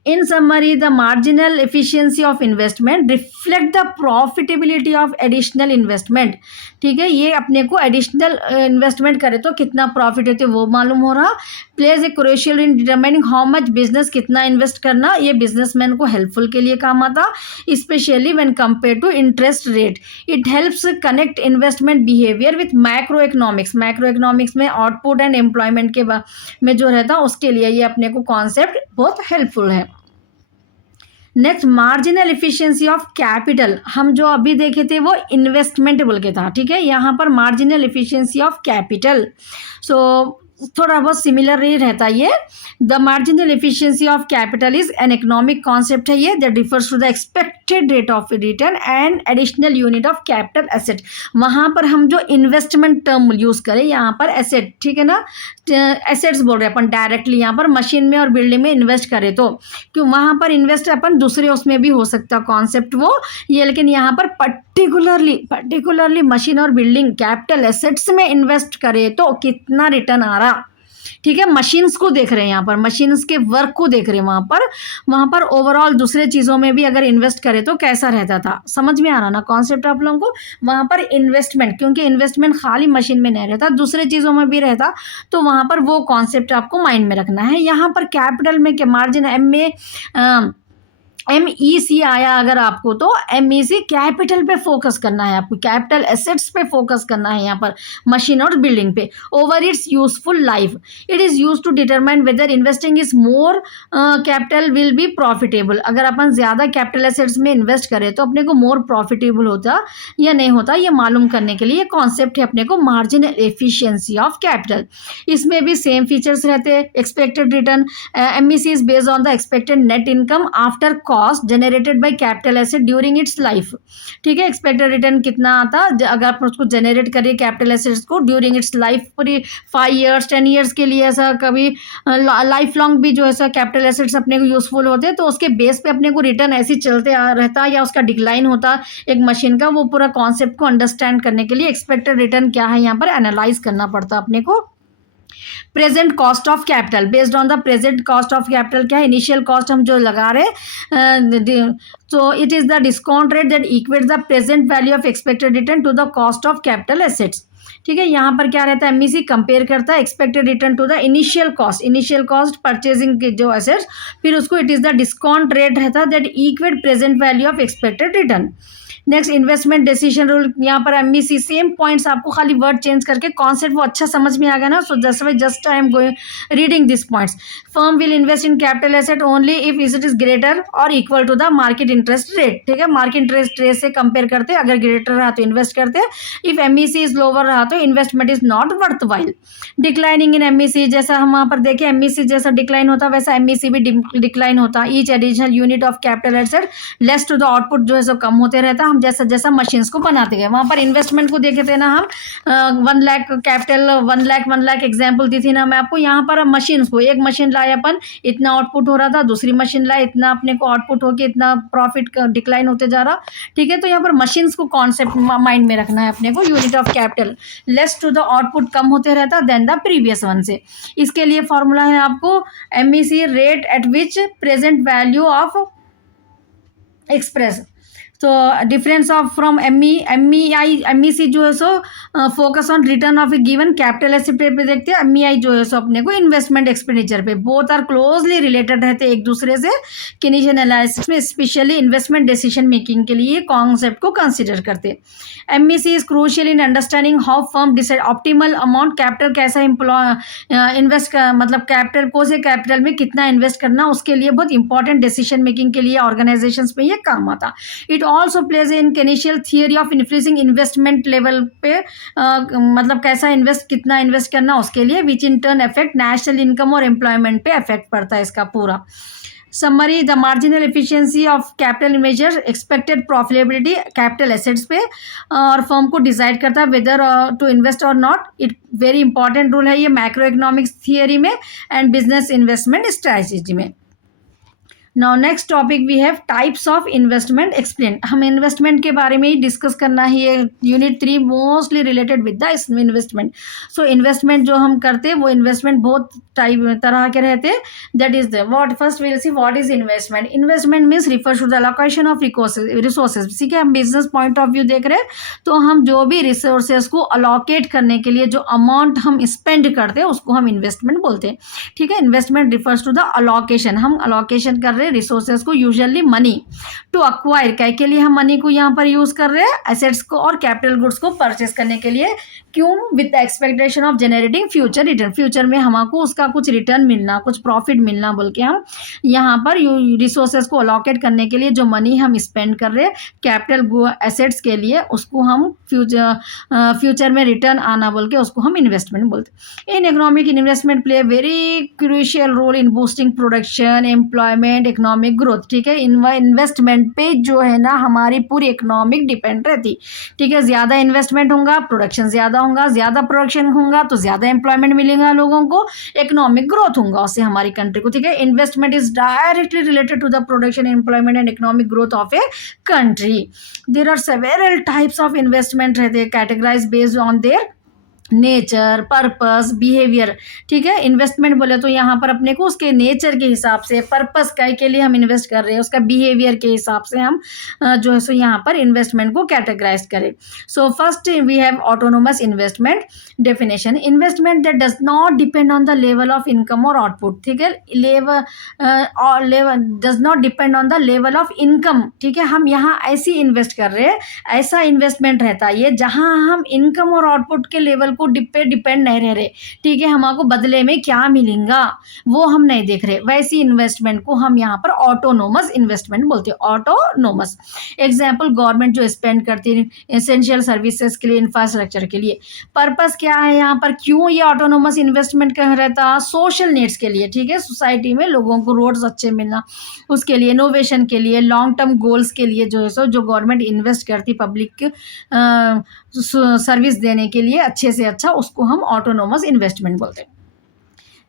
In summary, the marginal efficiency of investment reflect the profitability of additional investment, ठीक है। ये अपने को एडिशनल इन्वेस्टमेंट करे तो कितना प्रॉफिट होते वो मालूम हो रहा, plays a crucial in determining how much business, कितना इन्वेस्ट करना, ये बिजनेसमैन को हेल्पफुल के लिए काम आता, specially when compare to interest rate. It helps connect investment behavior with micro economics, micro economics में आउटपुट एंड एम्प्लॉयमेंट के में जो रहता उसके लिए ये अपने को कॉन्सेप्ट बहुत हेल्पफुल है। Next marginal efficiency of capital, हम जो अभी देखे थे वो इन्वेस्टमेंट बोल के था, ठीक है। यहाँ पर marginal efficiency of capital, so थोड़ा बहुत सिमिलर ही रहता है ये। The marginal efficiency of capital is an economic concept है ये, that refers to the expected rate of return and additional unit of capital asset. वहाँ पर हम जो इन्वेस्टमेंट टर्म यूज करें यहाँ पर एसेट, ठीक है ना, एसेट्स बोल रहे हैं अपन डायरेक्टली, यहाँ पर मशीन में और बिल्डिंग में इन्वेस्ट करें तो, क्यों वहाँ पर इन्वेस्ट अपन दूसरे उसमें भी हो सकता कॉन्सेप्ट वो ये, लेकिन यहाँ पर पर्टिकुलरली मशीन और बिल्डिंग कैपिटल एसेट्स में इन्वेस्ट करे तो कितना रिटर्न आ रहा, ठीक है। मशीन्स को देख रहे हैं यहाँ पर, मशीन्स के वर्क को देख रहे हैं वहाँ पर ओवरऑल दूसरे चीज़ों में भी अगर इन्वेस्ट करे तो कैसा रहता था, समझ में आ रहा ना कॉन्सेप्ट आप लोगों को। वहाँ पर इन्वेस्टमेंट, क्योंकि इन्वेस्टमेंट खाली मशीन में नहीं रहता, दूसरे चीज़ों में भी रहता, तो वहाँ पर वो कॉन्सेप्ट आपको माइंड में रखना है। यहाँ पर कैपिटल में क्या मार्जिन MEC आया अगर आपको, तो MEC कैपिटल पे फोकस करना है आपको, कैपिटल एसेट्स पे फोकस करना है यहाँ पर, मशीन और बिल्डिंग पे। Over its useful life, it is use to determine whether investing is more capital will be profitable. अगर अपन ज़्यादा कैपिटल एसेट्स में इन्वेस्ट करें तो अपने को मोर प्रॉफिटेबल होता या नहीं होता, ये मालूम करने के लिए कॉन्सेप्ट है अपने को मार्जिनल एफिशिएंसी ऑफ कैपिटल। इसमें भी सेम फीचर्स रहते हैं। Expected return, MEC is based on the expected net income after cost generated by capital asset during its life, ठीक है। एक्सपेक्टेड रिटर्न कितना आता अगर आप उसको जनरेट करिए कैपिटल एसेट्स को ड्यूरिंग इट्स लाइफ, पूरी 5 years 10 years के लिए, ऐसा कभी लाइफ लॉन्ग भी जो ऐसा कैपिटल एसेट्स अपने को यूजफुल होते हैं, तो उसके बेस पे अपने को रिटर्न ऐसे चलते रहता या उसका डिक्लाइन होता एक मशीन का, वो पूरा कॉन्सेप्ट को अंडरस्टैंड करने के लिए एक्सपेक्टेड रिटर्न क्या है यहाँ पर एनालाइज करना पड़ता अपने को। Present cost of capital, based on the present cost of capital क्या है, इनिशियल कॉस्ट हम जो लगा रहे, तो it is the discount rate that equates the present value of expected return to the cost of capital assets, ठीक है। यहाँ पर क्या रहता है, MEC कंपेयर करता है expected return to the initial cost purchasing के जो एसेट्स, फिर उसको it is the discount rate रहता है that equate present value of expected return, next investment decision rule, यहाँ पर एमईसी सेम पॉइंट्स, आपको खाली वर्ड चेंज करके कॉन्सेप्ट वो अच्छा समझ में आ गया ना, so just I am going reading this points. Firm will invest in capital asset only if it is greater और equal to the market interest rate, ठीक है, मार्केट इंटरेस्ट रेट से कंपेयर करते हैं, अगर ग्रेटर रहा तो इन्वेस्ट करते हैं, इफ एमईसी इज लोअर रहा तो investment is not worth while. Declining in MEC, जैसा हम वहाँ पर देखें एमईसी जैसा डिक्लाइन होता वैसा एमईसी भी डिक्लाइन होता। Each additional unit of capital asset less to the output जो है सो कम होते रहता, हम जैसा जैसा मशीन्स को बनाते गए। वहाँ पर इन्वेस्टमेंट को देखे थे ना हम 1 लाख कैपिटल 1 लाख एग्जाम्पल दी थी ना मैं आपको। यहाँ पर मशीन्स को, एक मशीन लाए अपन इतना आउटपुट हो रहा था, दूसरी मशीन लाए इतना अपने को आउटपुट होकर इतना प्रॉफिट डिक्लाइन होते जा रहा, ठीक है। तो यहाँ पर मशीन्स को कॉन्सेप्ट माइंड में रखना है अपने को। Unit of capital less to the output कम होते रहता देन द प्रीवियस वन से। इसके लिए फॉर्मूला है आपको MEC rate at which present value of express. तो डिफरेंस ऑफ फ्रॉम एमईसी जो है so focus on return of A given capital asset पे देखते हैं, एमईआई जो है सो अपने को इन्वेस्टमेंट एक्सपेंडिचर पे। बोथ आर क्लोजली रिलेटेड रहते हैं एक दूसरे से। केनीशियन एनालिसिस में स्पेशली इन्वेस्टमेंट डिसीजन मेकिंग के लिए कॉन्सेप्ट को कंसिडर करते हैं। MEC is crucial in understanding how firm decide optimal amount capital कैसा इन्वेस्ट मतलब कैपिटल को से कैपिटल में कितना इन्वेस्ट करना, उसके लिए बहुत इंपॉर्टेंट डिसीजन मेकिंग के लिए ऑर्गेनाइजेशंस में ये काम आता। It also plays in Keynesian theory of influencing investment level पे, मतलब कैसा इन्वेस्ट कितना इन्वेस्ट करना उसके लिए, which in turn effect national income और एम्प्लॉयमेंट पे इफेक्ट पड़ता है इसका पूरा। Summary, the marginal efficiency of capital measure expected profitability capital assets पे और फर्म को डिसाइड करता है वेदर टू इन्वेस्ट और not. It very important rule है ये मैक्रो इकोनॉमिक्स थियरी में एंड बिजनेस इन्वेस्टमेंट स्ट्रैटेजी में। Now next topic we have types of investment explain. हम इन्वेस्टमेंट के बारे में ही डिस्कस करना है, ये unit 3 mostly related with the investment. So investment जो हम करते हैं वो इन्वेस्टमेंट बहुत तरह के रहते हैं। That is the what first will see what is investment. Investment means refers to the allocation of resources. ठीक है, हम बिजनेस पॉइंट ऑफ व्यू देख रहे हैं तो हम जो भी रिसोर्सेज को अलोकेट करने के लिए जो अमाउंट हम स्पेंड करते हैं उसको हम इन्वेस्टमेंट बोलते हैं। ठीक है, investment refers to the allocation, हम अलोकेशन कर रहे हैं रिसोर्सेज को, यूजुअली मनी टू अक्वायर, क्या के लिए हम मनी को यहाँ पर यूज कर रहे हैं, एसेट्स को और कैपिटल गुड्स को परचेस करने के लिए। क्यों? With the expectation of generating future return, future में हमको उसका कुछ रिटर्न मिलना, कुछ प्रॉफिट मिलना बोल के हम यहाँ पर रिसोर्सेज को अलोकेट करने के लिए जो मनी हम स्पेंड कर रहे हैं कैपिटल एसेट्स के लिए, उसको हम फ्यूचर में रिटर्न आना बोल के उसको हम इन्वेस्टमेंट बोलते हैं। In economic investment play very crucial role in boosting production, employment, economic growth. ठीक है, इन्वेस्टमेंट पे जो है ना हमारी पूरी इकोनॉमिक डिपेंड रहती। ठीक है, ज़्यादा इन्वेस्टमेंट होगा प्रोडक्शन ज़्यादा होगा, ज़्यादा प्रोडक्शन होगा तो ज़्यादा एम्प्लॉयमेंट मिलेगा लोगों को, इकोनॉमिक ग्रोथ होगा उससे हमारी कंट्री को। ठीक है, investment is directly related to the production, employment and economic growth of a country. There are several types of investment रहते हैं, categorize based on their nature, purpose, behavior. ठीक है, इन्वेस्टमेंट बोले तो यहाँ पर अपने को उसके नेचर के हिसाब से, पर्पस के लिए हम इन्वेस्ट कर रहे हैं, उसका बिहेवियर के हिसाब से हम जो है सो यहाँ पर इन्वेस्टमेंट को कैटेगराइज करें। So first we have autonomous investment definition. Investment that does not depend on the level of income और आउटपुट। ठीक है, level does not depend on the level of income. ठीक है, हम यहाँ ऐसी इन्वेस्ट कर रहे हैं, ऐसा इन्वेस्टमेंट रहता है ये जहाँ हम इनकम और आउटपुट के लेवल को डिपेंड नहीं रह रहे। ठीक है, हमको बदले में क्या मिलेगा वो हम नहीं देख रहे, वैसी इन्वेस्टमेंट को हम यहाँ पर ऑटोनोमस इन्वेस्टमेंट बोलते हैं। ऑटोनोमस एग्जांपल गवर्नमेंट जो स्पेंड करती है एसेंशियल सर्विसेज के लिए, इंफ्रास्ट्रक्चर के लिए। पर्पस क्या है यहाँ पर, क्यों ये ऑटोनोमस इन्वेस्टमेंट कह रहता? सोशल नीड्स के लिए। ठीक है, सोसाइटी में लोगों को रोड्स अच्छे मिलना, उसके लिए, इनोवेशन के लिए, लॉन्ग टर्म गोल्स के लिए जो है सो जो गवर्नमेंट इन्वेस्ट करती पब्लिक सर्विस देने के लिए अच्छे से अच्छा, उसको हम ऑटोनोमस इन्वेस्टमेंट बोलते हैं।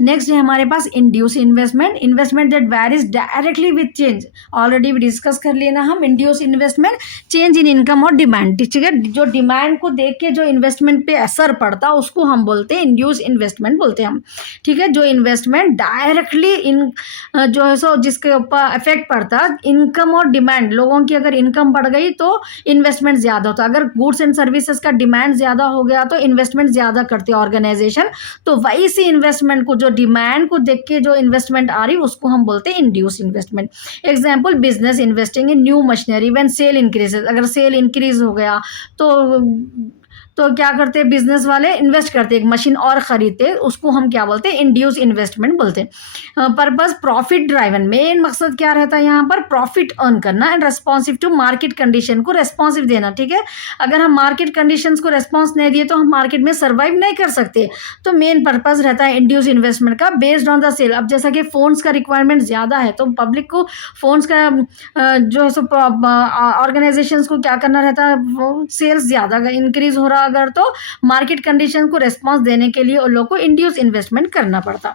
नेक्स्ट है हमारे पास induce investment. Investment that varies directly with change, already discuss कर लेना हम। Induce investment change in income और डिमांड। ठीक है, जो डिमांड को देख के जो इन्वेस्टमेंट पे असर पड़ता उसको हम बोलते हैं इंड्यूस इन्वेस्टमेंट बोलते हैं हम। ठीक है, जो इन्वेस्टमेंट डायरेक्टली इन जो है सो जिसके ऊपर इफेक्ट पड़ता इनकम और डिमांड, लोगों की अगर इनकम बढ़ गई तो इन्वेस्टमेंट ज़्यादा होता, अगर गुड्स एंड सर्विसेज का डिमांड ज़्यादा हो गया तो इन्वेस्टमेंट ज़्यादा करती है ऑर्गेनाइजेशन। तो वैसी इन्वेस्टमेंट को जो जो डिमांड को देख के जो इन्वेस्टमेंट आ रही उसको हम बोलते हैं induce investment. Example business investing in new machinery when sale increases, अगर सेल इंक्रीज हो गया तो क्या करते हैं बिजनेस वाले, इन्वेस्ट करते हैं, एक मशीन और खरीदते हैं, उसको हम क्या बोलते हैं इंड्यूस इन्वेस्टमेंट बोलते हैं। पर्पस प्रॉफिट ड्राइवन, मेन मकसद क्या रहता है यहाँ पर प्रॉफिट अर्न करना and responsive to market condition को रेस्पॉन्सिव देना, ठीक है। अगर हम मार्केट कंडीशंस को रेस्पॉन्स नहीं दिए तो हम मार्केट में सर्वाइव नहीं कर सकते। तो मेन पर्पस रहता है इंड्यूस इन्वेस्टमेंट का बेस्ड ऑन द सेल। अब जैसा कि फोन्स का रिक्वायरमेंट ज़्यादा है तो पब्लिक को फोन्स का जो है सो ऑर्गेनाइजेशंस को क्या करना रहता है, वो सेल्स ज़्यादा इंक्रीज हो रहा अगर तो मार्केट कंडीशन को रेस्पॉन्स देने के लिए उन लोगों को इंड्यूस इन्वेस्टमेंट करना पड़ता।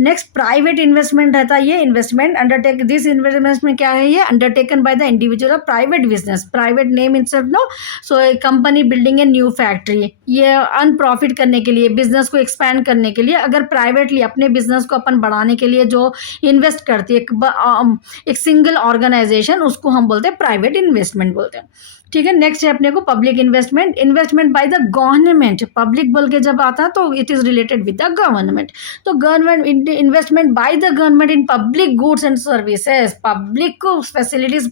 नेक्स्ट प्राइवेट इन्वेस्टमेंट रहता है, ये इन्वेस्टमेंट अंडरटेक, दिस इन्वेस्टमेंट क्या है, ये अंडरटेकन बाय द इंडिविजुअल और private business, private name itself no, so company building a new factory, ये अर्न प्रॉफिट करने के लिए, बिजनेस को एक्सपैंड करने के लिए, अगर प्राइवेटली अपने बिजनेस को अपन बढ़ाने के लिए जो इन्वेस्ट करती है एक सिंगल ऑर्गेनाइजेशन, उसको हम बोलते हैं प्राइवेट इन्वेस्टमेंट बोलते हैं, ठीक है। नेक्स्ट है अपने को public investment, investment by the government, public बोल के जब आता है तो it is related with the government. तो government investment by the government in public goods and services, public को फैसिलिटीज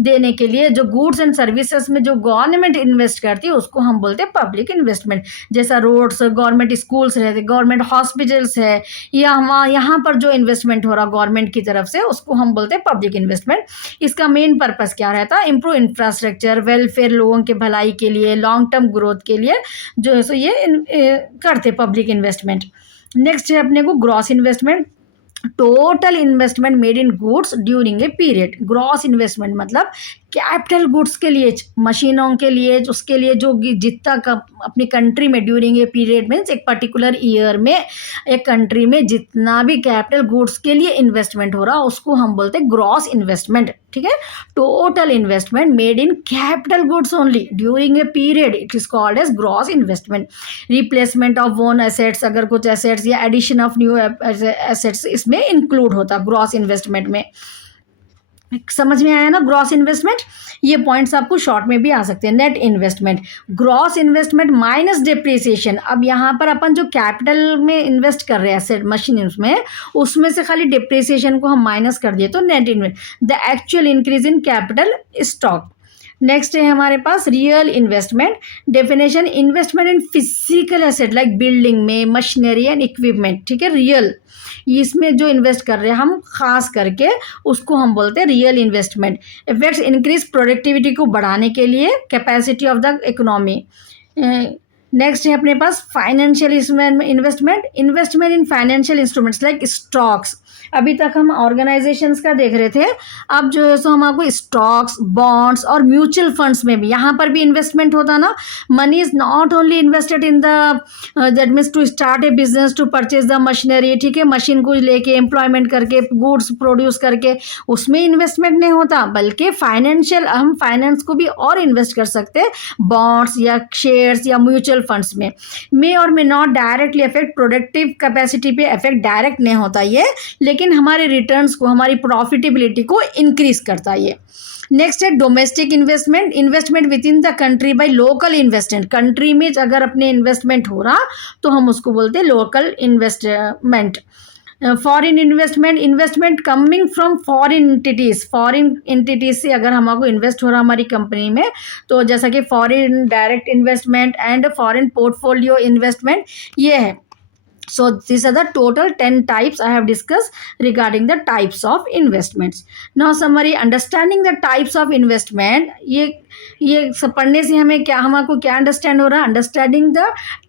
देने के लिए जो गुड्स एंड सर्विसेज में जो गवर्नमेंट इन्वेस्ट करती है उसको हम बोलते हैं पब्लिक इन्वेस्टमेंट। जैसा रोड्स, गवर्नमेंट स्कूल्स रहते, गवर्नमेंट हॉस्पिटल्स है, या यहाँ पर जो इन्वेस्टमेंट हो रहा गवर्नमेंट की तरफ से उसको हम बोलते हैं पब्लिक इन्वेस्टमेंट। इसका मेन पर्पस क्या रहता है, इंप्रूव इंफ्रास्ट्रक्चर, वेलफेयर, लोगों के भलाई के लिए, लॉन्ग टर्म ग्रोथ के लिए जो है सो ये करते पब्लिक इन्वेस्टमेंट। नेक्स्ट है अपने को gross investment, total investment made in goods during a period. Gross investment मतलब कैपिटल गुड्स के लिए, मशीनों के लिए, उसके लिए जो जितना अपनी कंट्री में ड्यूरिंग ए पीरियड मीन्स एक पर्टिकुलर ईयर में एक कंट्री में जितना भी कैपिटल गुड्स के लिए इन्वेस्टमेंट हो रहा उसको हम बोलते हैं ग्रॉस इन्वेस्टमेंट, ठीक है। Total investment made in capital goods only during a period it is called as gross investment. Replacement of own assets, अगर कुछ एसेट्स या एडिशन ऑफ न्यू एसेट्स इसमें इंक्लूड होता ग्रॉस इन्वेस्टमेंट में। समझ में आया ना ग्रॉस इन्वेस्टमेंट, ये पॉइंट्स आपको शॉर्ट में भी आ सकते हैं। Net investment, gross investment minus depreciation, अब यहाँ पर अपन जो कैपिटल में इन्वेस्ट कर रहे हैं एसेट मशीन उसमें से खाली डिप्रिसिएशन को हम माइनस कर दिए तो net invest the actual increase in capital stock. Next है हमारे पास real investment, definition investment in physical asset like building में, मशीनरी एंड इक्विपमेंट, ठीक है। रियल इसमें जो इन्वेस्ट कर रहे हैं हम खास करके उसको हम बोलते हैं real investment. Effects increase productivity को बढ़ाने के लिए, capacity of the economy. Next है अपने पास financial investment, investment in financial instruments like stocks. अभी तक हम ऑर्गेनाइजेशंस का देख रहे थे, अब जो है सो हम आपको स्टॉक्स, बॉन्ड्स और म्यूचुअल फंड्स में भी, यहाँ पर भी इन्वेस्टमेंट होता ना। Money is not only invested in the that means to start a business, to purchase the machinery, ठीक है, मशीन को लेके एम्प्लॉयमेंट करके गुड्स प्रोड्यूस करके उसमें इन्वेस्टमेंट नहीं होता, बल्कि फाइनेंशियल, हम फाइनेंस को भी और इन्वेस्ट कर सकते हैं बॉन्ड्स या शेयर्स या म्यूचुअल फंड्स में। मे और may not directly effect productive capacity पे, इफेक्ट डायरेक्ट नहीं होता ये, लेकिन हमारे रिटर्न्स को, हमारी प्रॉफिटेबिलिटी को इंक्रीज करता है ये। नेक्स्ट है domestic investment, investment with in the country by local investment. Country में अगर अपने इन्वेस्टमेंट हो रहा तो हम उसको बोलते हैं local investment. Foreign investment, investment coming from foreign entities, foreign entities से अगर हमको इन्वेस्ट हो रहा हमारी कंपनी में, तो जैसा कि foreign direct investment and foreign portfolio investment ये है। So these are the total 10 types I have discussed regarding the types of investments. Now summary, understanding the types of investment, ये सब पढ़ने से हमें क्या, हमको क्या अंडरस्टैंड हो रहा है, understanding the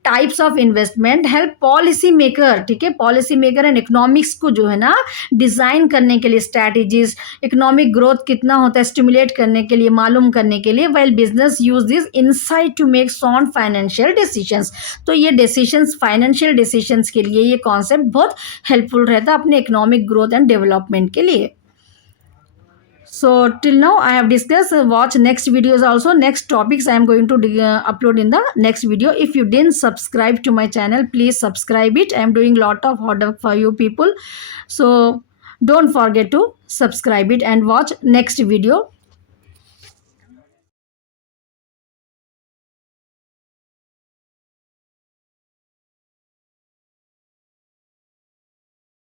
types of investment help policy maker, ठीक है, पॉलिसी मेकर एंड इकोनॉमिक्स को जो है ना डिज़ाइन करने के लिए स्ट्रैटेजीज, इकोनॉमिक ग्रोथ कितना होता है स्टिमुलेट करने के लिए, मालूम करने के लिए, while business use this insight to make sound financial decisions. तो ये डिसीजंस, फाइनेंशियल डिसीजंस के लिए ये कॉन्सेप्ट बहुत हेल्पफुल रहता है अपने इकोनॉमिक ग्रोथ एंड डेवलपमेंट के लिए। So till now I have discussed, watch next videos also, next topics I am going to upload in the next video. If you didn't subscribe to my channel, please subscribe it. I am doing lot of hard work for you people, so don't forget to subscribe it and watch next video.